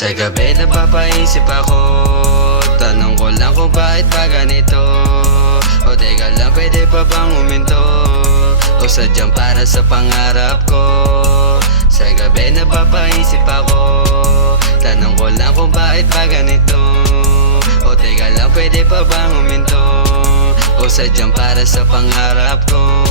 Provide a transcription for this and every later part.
Sa gabi napapaisip ako, tanong ko lang kung bakit ba ganito. O teka lang, pwede pa bang huminto? O sadyang para sa pangarap ko. Sa gabi napapaisip ako, tanong ko lang kung bakit ba ganito. O teka lang, pwede pa bang huminto? O sadyang para sa pangarap ko.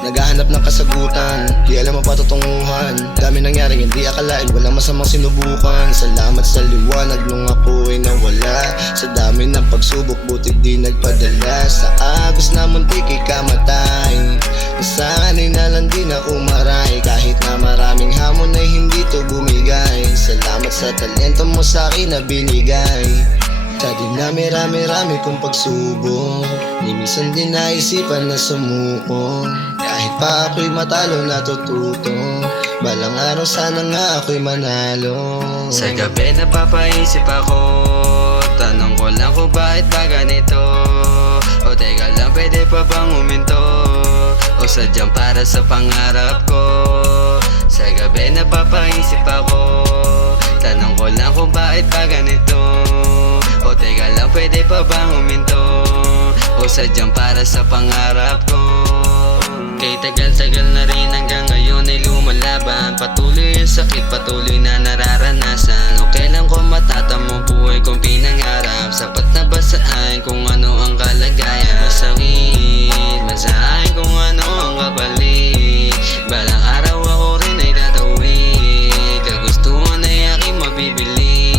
Naghahanap ng kasagutan, di alam ang patutunguhan. Dami nangyaring hindi akalain, walang masamang sinubukan. Salamat sa liwanag nung ako'y nawala. Sa dami ng pagsubok, buti di nagpadala. Sa agos na muntik ikamatay, nasanay na lang di na umaray. Kahit na maraming hamon ay hindi to bumigay. Salamat sa talento mo sa akin na binigay. Sa dinami-rami-rami kong pagsubok, ni minsan din naisipan na sumuko. Kahit pa ako'y matalo natututo, balang araw sana nga ako'y manalo. Sa gabi napapaisip ako, tanong ko lang kung bakit ba ganito. O teka lang, pwede pa bang huminto? O sadyang para sa pangarap ko. Sa gabi napapaisip ako, tanong ko lang kung bakit ba ganito. O teka lang, pwede pa bang huminto? O sadyang para sa pangarap ko. Kay tagal-tagal na rin hanggang ngayon ay lumalaban. Patuloy yung sakit, patuloy na nararanasan. O kailan ko matatamo buhay kong pinangarap? Sapat na ba sa akin kung ano ang kalagayan? Masakit, masahin kung ano ang kapalit. Balang araw ako rin ay tatawid, kagustuhan ay aking mabibili.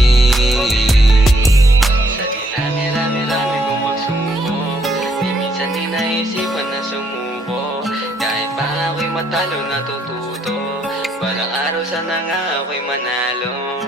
Sa dinami-rami kong pagsubok, di minsan din naisipan na sumuko. Kahit pa ako'y matalo natututo, balang araw sana nga ako'y manalo.